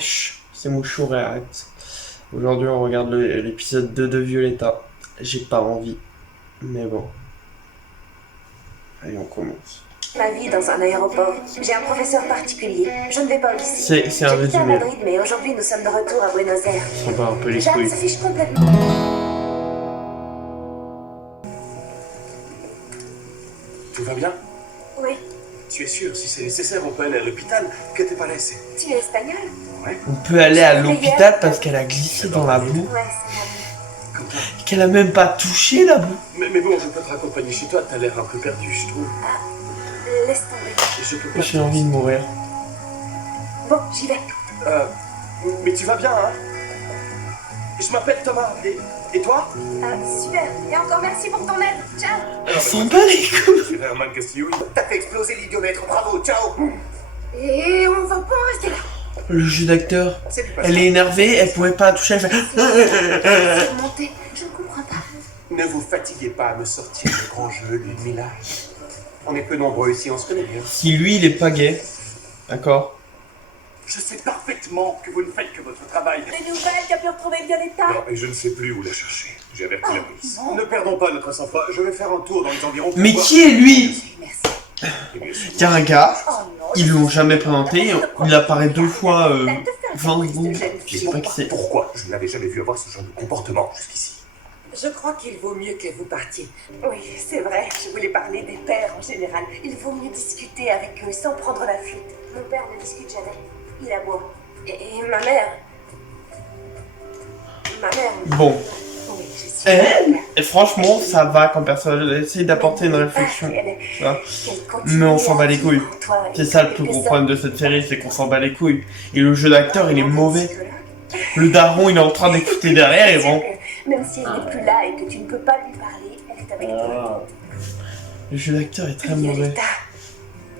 Wesh, c'est Mouchou React. Aujourd'hui, on regarde l'épisode 2 de Violetta. J'ai pas envie, mais bon. Allez, on commence. Ma vie dans un aéroport. J'ai un professeur particulier. Je ne vais pas au lycée. C'est un J'étais à résumé. Madrid, mais aujourd'hui nous sommes de retour à Buenos Aires. On s'en bat un peu les Jeanne couilles. se fiche complètement. Tout va bien? Oui. Tu es sûr? Si c'est nécessaire, on peut aller à l'hôpital. Que te parece? Tu es espagnol? Ouais. On peut aller à l'hôpital parce qu'elle a glissé dans la boue. Ouais, c'est mon ami. Comme ça. Qu'elle a même pas touché la boue. Mais bon, je peux te raccompagner chez toi. T'as l'air un peu perdu, je trouve. Laisse tomber. Et je peux pas. J'ai envie de mourir. Bon, j'y vais. Mais tu vas bien, hein? Je m'appelle Thomas. Et toi? Super. Et encore merci pour ton aide. Ciao. Elle s'en bat les couilles. C'est Herman Castillo. T'as fait exploser l'idiomètre, bravo, ciao. Et on va pas en rester là. Le jeu d'acteur. C'est du Elle est énervée, elle pouvait pas toucher, elle fait... Monter. Je ne comprends pas. Ne vous fatiguez pas à me sortir le grand jeu, Ludmilla. On est peu nombreux ici, on se connaît bien. Si lui, il est pas gay, d'accord? Je sais parfaitement que vous ne faites que votre travail. Des nouvelles, tu as pu retrouver Violetta? Non, et je ne sais plus où la chercher. J'ai averti la police. Ne perdons pas notre sang-froid, je vais faire un tour dans les environs. pour Mais voir- qui est lui? Merci. Et bien sûr, Il y a un gars, Oh non. ils l'ont jamais présenté, il apparaît 2 fois 20 de secondes. jeune Je sais fille. pas qui c'est. Pourquoi? Je n'avais jamais vu avoir ce genre de comportement jusqu'ici. Je crois qu'il vaut mieux que vous partiez. Oui, c'est vrai. Je voulais parler des pères en général. Il vaut mieux discuter avec eux sans prendre la fuite. Mon père ne discute jamais. Il aboie. Et ma mère. Ma mère. Bon, Oui, je suis. et franchement, ça va quand personne essaie d'apporter une réflexion. Tu vois. Mais on s'en bat les couilles. C'est ça le plus gros problème de cette série, c'est qu'on s'en bat les couilles. Et le jeu d'acteur, il est mauvais. Le daron, il est en train d'écouter derrière et bon. Même si elle n'est plus là et que tu ne peux pas lui parler, elle est avec toi. Le jeu d'acteur est très mauvais. Violetta.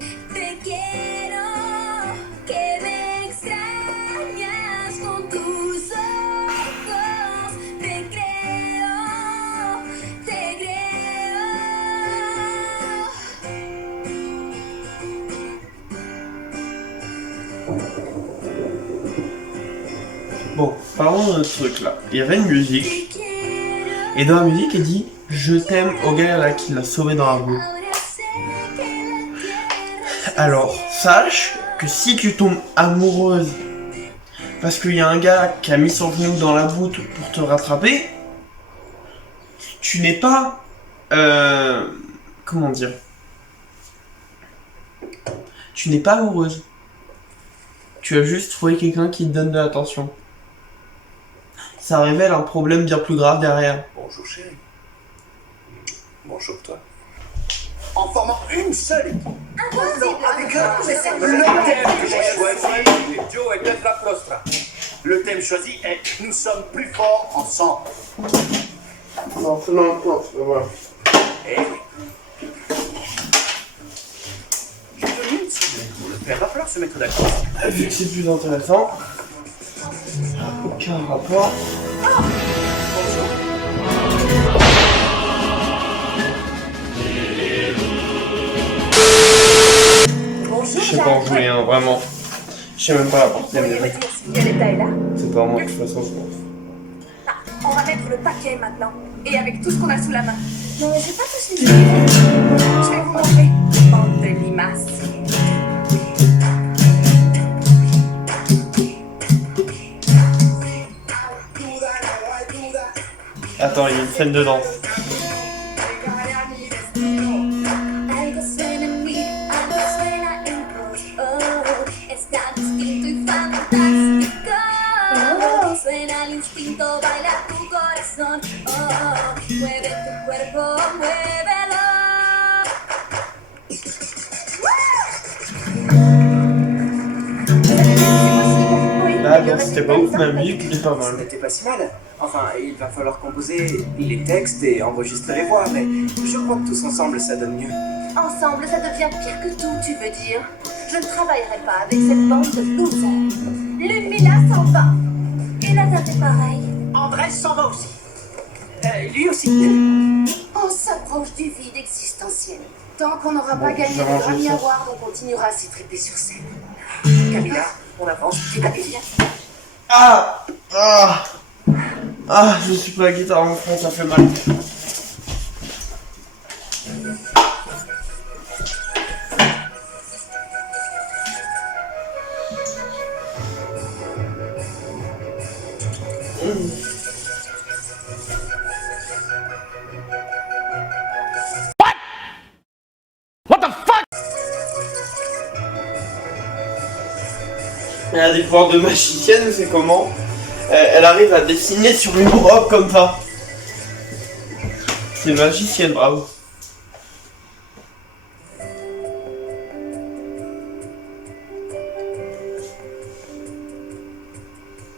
Te quiero, que me extrañas con tus ojos. Te creo, te creo. Bon, parlons de notre truc là. Il y avait une musique, Te quiero, et dans la musique, elle dit « Je t'aime » au gars là qui l'a sauvé dans la boue. ahora sé que la quiero. Alors, sache que si tu tombes amoureuse parce qu'il y a un gars qui a mis son genou dans la boue pour te rattraper, tu n'es pas... comment dire? Tu n'es pas amoureuse. Tu as juste trouvé quelqu'un qui te donne de l'attention. Ça révèle un problème bien plus grave derrière. bonjour chérie. Bonjour toi. En formant une seule équipe. Impossible. Avec le thème que j'ai choisi, Joe et Petra Prostra. Le thème choisi est Nous sommes plus forts ensemble. Non, voilà. Eh oui. Je te donne une semaine pour le faire. Va falloir se mettre d'accord. Vu que c'est plus intéressant, aucun rapport. Bonjour, Je sais pas en jouer, hein, vraiment. Je sais même pas la portée, Pourriez mais me dire si Violetta est là? c'est pas moi de toute façon, je pense. On va mettre le paquet maintenant. Et avec tout ce qu'on a sous la main. Non, mais j'ai pas touché le livre. Je vais vous montrer. Bande de limaces. Attends, il y a une scène de danse. Algo suena en mí, algo suena en vos. Oh, está distinto y fantástico. Suena el instinto, baila tu corazón. Oh, mueve tu cuerpo, muévelo. Là, non, c'était pas ouf, mais la musique était pas mal. C'était pas si mal. Enfin, il va falloir composer les textes et enregistrer les voix, mais je crois que tous ensemble, ça donne mieux. Ensemble, ça devient pire que tout, tu veux dire? Je ne travaillerai pas avec cette bande de losers. Ludmilla s'en va. Et Lazare est pareil. Andrés s'en va aussi. Lui aussi. On s'approche du vide existentiel. Tant qu'on n'aura Bon, pas gagné je vais le ranger Grammy ça. Award, on continuera à s'y triper sur scène. Camilla, on avance. Allez, viens. Ah. Ah. Ah, je suis pas la guitare en front, ça fait mal. Elle a des pouvoirs de magicienne, c'est comment? Elle arrive à dessiner sur une robe comme ça. C'est une magicienne, bravo.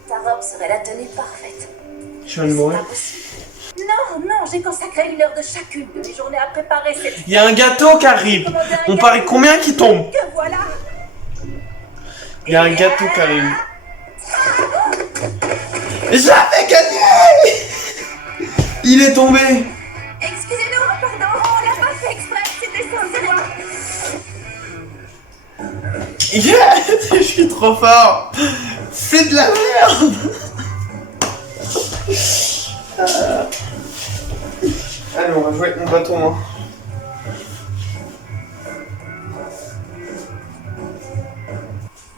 Ta robe serait la tenue parfaite. Je viens de mourir. Pas possible. Non, j'ai consacré 1 heure de chacune de mes journées à préparer cette... Il y a un gâteau qui arrive. On parie combien qui tombe? Que voilà. Il y a un gâteau qui arrive. J'avais gagné. Il est tombé. Excusez-nous, pardon, on l'a pas fait exprès, c'était sans moi. Yes, je suis trop fort. C'est de la merde. Allez, on va jouer avec mon bâton. Hein.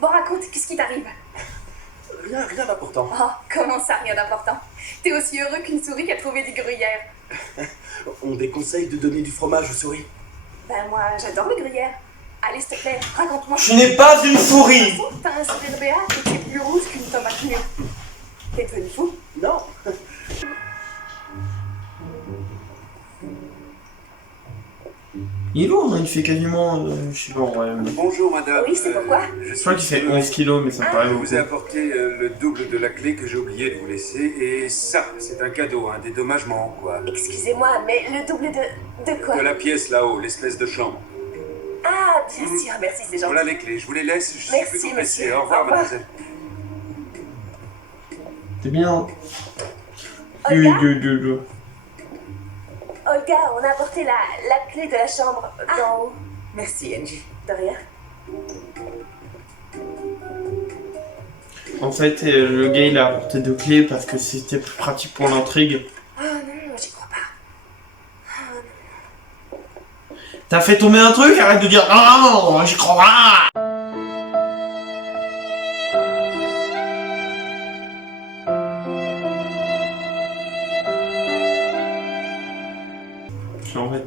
Bon, raconte, qu'est-ce qui t'arrive? Rien d'important. Oh, comment ça, rien d'important? T'es aussi heureux qu'une souris qui a trouvé des gruyères. On déconseille de donner du fromage aux souris. Ben moi, j'adore les gruyères. Allez, s'il te plaît, raconte-moi. Tu n'es pas une souris. T'as un sourire béat et t'es plus rouge qu'une tomate mûre. T'es devenu fou? Non. Il est lourd, hein, il fait quasiment, je sais pas, ouais. Bonjour madame. Oui, c'est pourquoi? Je crois qu'il fait 11 kilos, mais ça me paraît Je beaucoup. vous ai apporté le double de la clé que j'ai oublié de vous laisser. Et ça, c'est un cadeau, un dédommagement, quoi. Excusez-moi, mais le double de quoi? De la pièce là-haut, l'espèce de chambre. Ah, bien sûr, merci, c'est gentil. Voilà les clés, je vous les laisse, je suis Merci, plutôt monsieur. pressé. Au revoir, Au revoir. mademoiselle. C'est bien. Olga? Olga, on a apporté la clé de la chambre d'en haut. Merci, Angie. De rien. En fait, le gars il a apporté 2 clés parce que c'était plus pratique pour l'intrigue. Ah non, j'y crois pas. T'as fait tomber un truc? Arrête de dire non, j'y crois pas. En fait,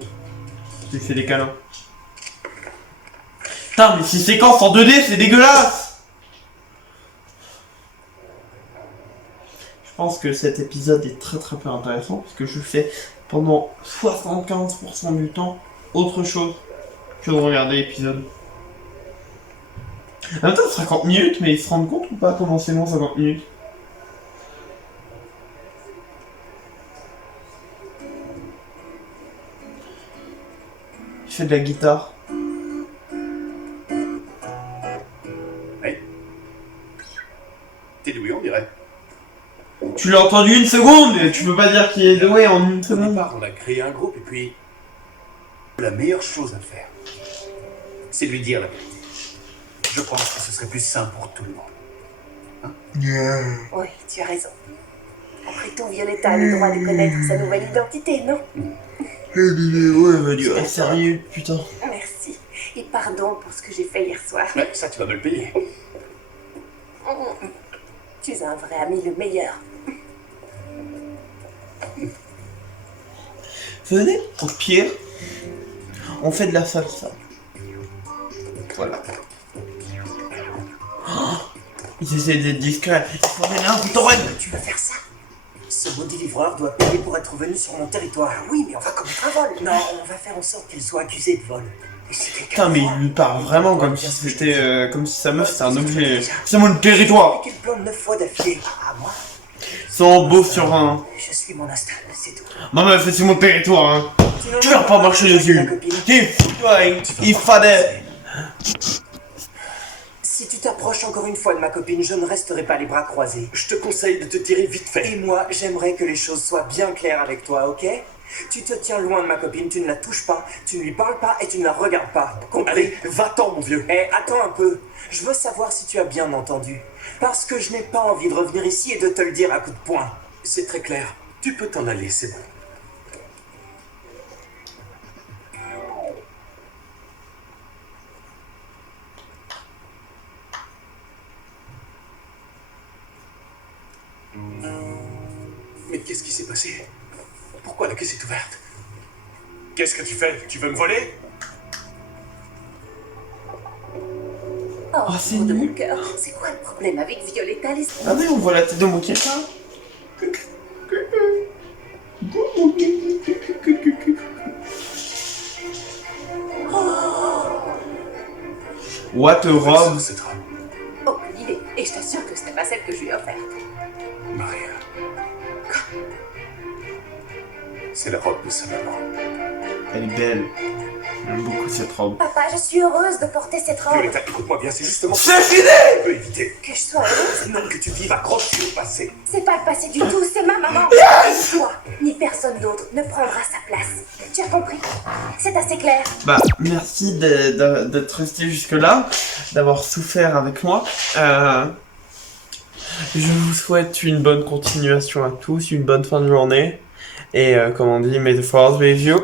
tu fais des câlins. Putain, mais ces séquences en 2D, c'est dégueulasse. Je pense que cet épisode est très peu intéressant parce que je fais pendant 75% du temps autre chose que de regarder l'épisode. En même temps, 50 minutes, mais ils se rendent compte ou pas comment c'est long 50 minutes? Je fais de la guitare. Hey. T'es doué, on dirait. Tu l'as entendu 1 seconde, mais tu peux pas dire qu'il est doué en 1 Au seconde. départ, on a créé un groupe et puis... La meilleure chose à faire, c'est de lui dire la vérité. Je pense que ce serait plus simple pour tout le monde. Oui, tu as raison. Après tout, Violetta a le droit de connaître sa nouvelle identité, non? Ouais, sérieux, putain. Merci. Et pardon pour ce que j'ai fait hier soir. Ouais, ça, tu vas me le payer. Tu es un vrai ami, le meilleur. Venez, au pire, on fait de la salsa. Voilà. Oh, ils essaient d'être discrets. Il faut aller là, Tu veux faire ça? Ce maudit livreur doit payer pour être venu sur mon territoire. Oui, mais on va commettre un vol. Non, on va faire en sorte qu'il soit accusé de vol. Et si quelqu'un Putain, mais il lui parle vraiment comme si c'était, comme si sa meuf c'était un objet. C'est mon territoire. qu'il plante 9 fois d'affilée. Ah, moi, Sans beau sur un. je suis mon instinct, c'est tout. Ma meuf, c'est mon territoire, hein. Sinon, Tu vas pas marcher dessus. Il fallait. Si tu t'approches encore une fois de ma copine, je ne resterai pas les bras croisés. Je te conseille de te tirer vite fait. Et moi, j'aimerais que les choses soient bien claires avec toi, ok? Tu te tiens loin de ma copine, tu ne la touches pas, tu ne lui parles pas et tu ne la regardes pas. Compris? Allez, va-t'en, mon vieux. Eh, attends un peu. Je veux savoir si tu as bien entendu. Parce que je n'ai pas envie de revenir ici et de te le dire à coups de poing. C'est très clair. Tu peux t'en aller, c'est bon. Mais qu'est-ce qui s'est passé? Pourquoi la caisse est ouverte? Qu'est-ce que tu fais? Tu veux me voler? Oh, c'est de nul. mon cœur. C'est quoi le problème avec Violetta? Ah oui, on voit la tête de mon quelqu'un. What a robe. Cette robe, Aucune idée. Et je t'assure que c'était pas celle que je lui ai offerte. Maria. C'est la robe de sa maman. Elle est belle. J'aime beaucoup cette robe. Papa, je suis heureuse de porter cette robe. Violetta, écoute-moi bien, c'est justement C'est fini! tu peux éviter. Que je sois heureuse, Non, que tu vives accroché au passé. c'est pas le passé du tout, c'est ma maman. Ni toi, ni personne d'autre ne prendra sa place. Tu as compris? C'est assez clair. Bah, merci d'être resté jusque-là, d'avoir souffert avec moi. Je vous souhaite une bonne continuation à tous, une bonne fin de journée. Et comme on dit, may the force be with you.